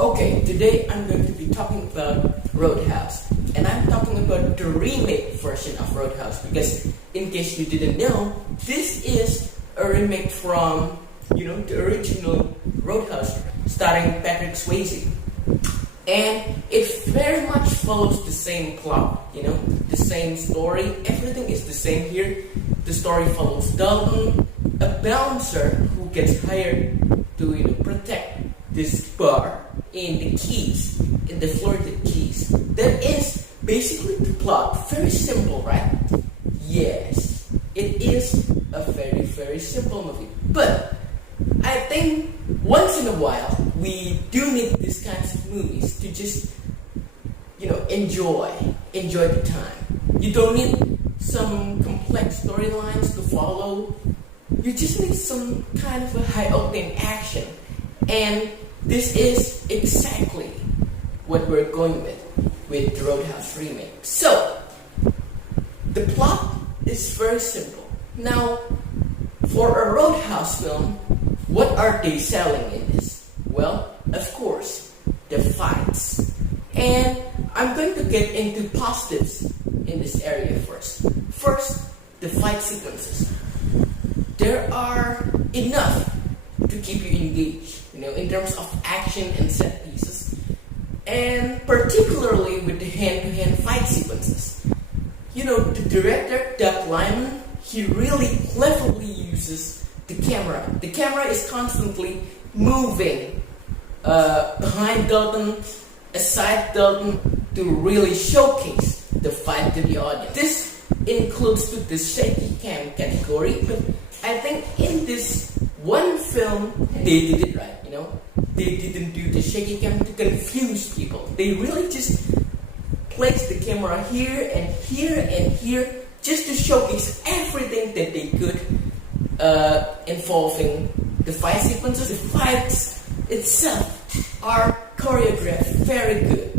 Okay, today I'm going to be talking about Roadhouse. And I'm talking about the remake version of Roadhouse because, in case you didn't know, this is a remake from, the original Roadhouse starring Patrick Swayze. And it very much follows the same plot, the same story. Everything is the same here. The story follows Dalton, a bouncer who gets hired to, protect this bar in the Keys, in the Florida Keys. That is basically the plot. Very simple, right? Yes, it is a very, very simple movie. But I think once in a while we do need these kinds of movies to just, enjoy the time. You don't need some complex storylines to follow. You just need some kind of a high-octane action. And this is exactly what we're going with the Roadhouse remake. So, the plot is very simple. Now, for a Roadhouse film, what are they selling in this? Well, of course, the fights. And I'm going to get into positives in this area first. First, the fight sequences. There are enough to keep you engaged, in terms of action and set pieces. And particularly with the hand-to-hand fight sequences. The director, Doug Liman, he really cleverly uses the camera. The camera is constantly moving behind Dalton, aside Dalton, to really showcase the fight to the audience. This includes the shaky cam category, but I think in this one film, they did it right, They didn't do the shaky cam to confuse people. They really just placed the camera here and here and here just to showcase everything that they could involving the fight sequences. The fights itself are choreographed very good,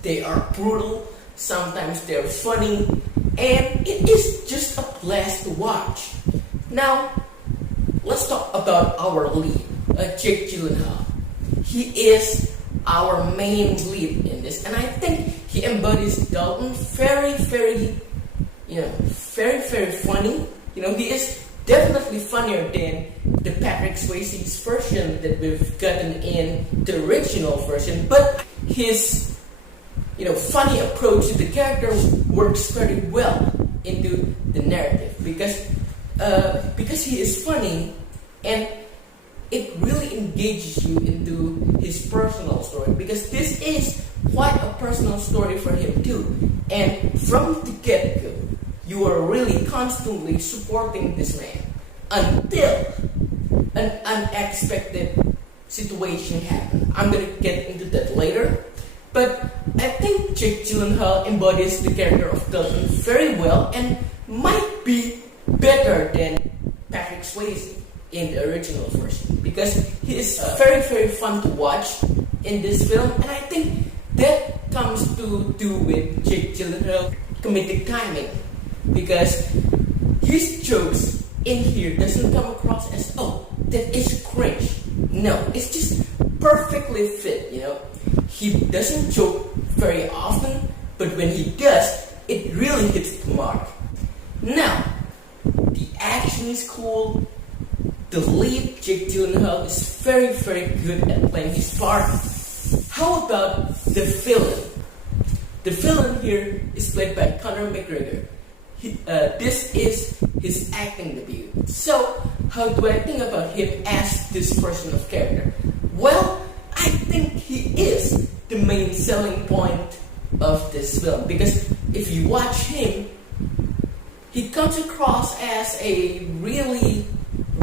They are brutal, sometimes they're funny, and it is just a blast to watch. Now, let's talk about our lead, Jake Gyllenhaal. He is our main lead in this, and I think he embodies Dalton very, very, very, very funny. He is definitely funnier than the Patrick Swayze's version that we've gotten in the original version, but his funny approach to the character works very well into the narrative because he is funny and it really engages you into his personal story because this is quite a personal story for him too. And from the get-go, you are really constantly supporting this man until an unexpected situation happens. I'm gonna get into that later. But I think Jake Gyllenhaal embodies the character of Dalton very well and might be better than Patrick Swayze in the original version because he is very, very fun to watch in this film, and I think that comes to do with Jake Gyllenhaal's comedic timing because his jokes in here doesn't come across as, that is cringe. No, it's just perfectly fit, He doesn't joke very often, but when he does, it really hits the mark. Now, the action is cool. The lead, Jake Gyllenhaal, is very, very good at playing his part. How about the villain? The villain here is played by Conor McGregor. This is his acting debut. So, how do I think about him as this person of character? Well, I think he is the main selling point of this film because if you watch him, he comes across as a really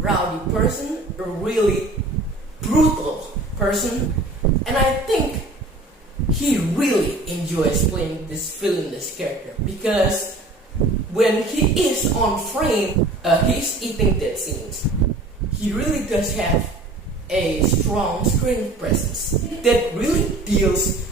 rowdy person, a really brutal person, and I think he really enjoys playing this villainous character because when he is on frame, he's eating dead scenes. He really does have a strong screen presence that really deals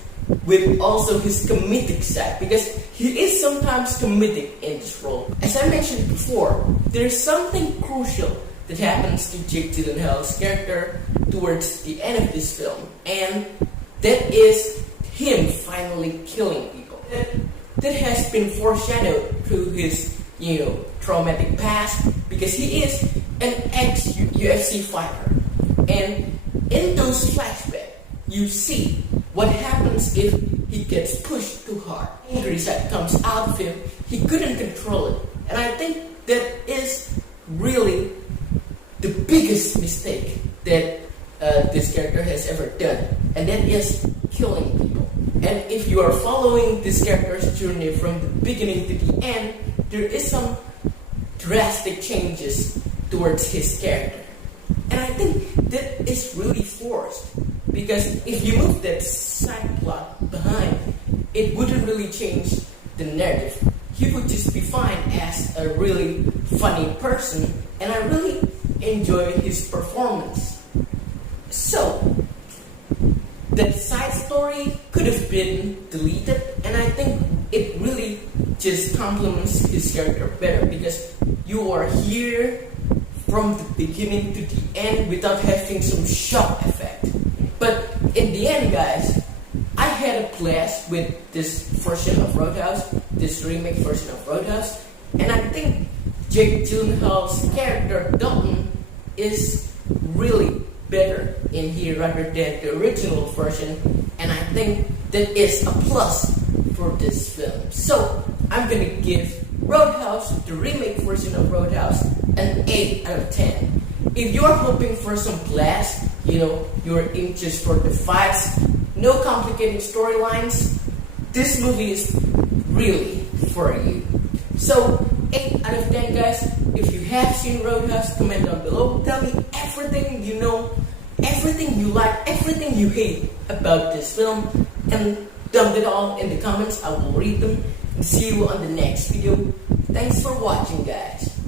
with also his comedic side because he is sometimes comedic in this role. As I mentioned before, there's something crucial that happens to Jake Gyllenhaal's character towards the end of this film, and that is him finally killing people. That has been foreshadowed through his, traumatic past, because he is an ex-UFC fighter. And in those flashbacks, you see what happens if he gets pushed too hard. Angry side comes out of him, he couldn't control it. And I think that is really the biggest mistake that this character has ever done, and that is killing people. And if you are following this character's journey from the beginning to the end, there is some drastic changes towards his character. And I think that is really forced, because if you move that side plot behind, it wouldn't really change the narrative. He would just be fine as a really funny person, and I really enjoy his performance. So, that side story could have been deleted, and I think it really just complements his character better, because you are here from the beginning to the end without having some shock effect. But in the end, guys, I had a blast with this version of Roadhouse, this remake version of Roadhouse, and I think Jake Gyllenhaal's character Dalton is really better in here rather than the original version, and I think that is a plus for this film. So I'm gonna give Roadhouse, the remake version of Roadhouse, an 8 out of 10. If you're hoping for some blast, you're in just for the fights, no complicated storylines, this movie is really for you. So 8 out of 10, guys. If you have seen Roadhouse, comment down below. Tell me everything you know, everything you like, everything you hate about this film, and dump it all in the comments. I will read them and see you on the next video. Thanks for watching, guys.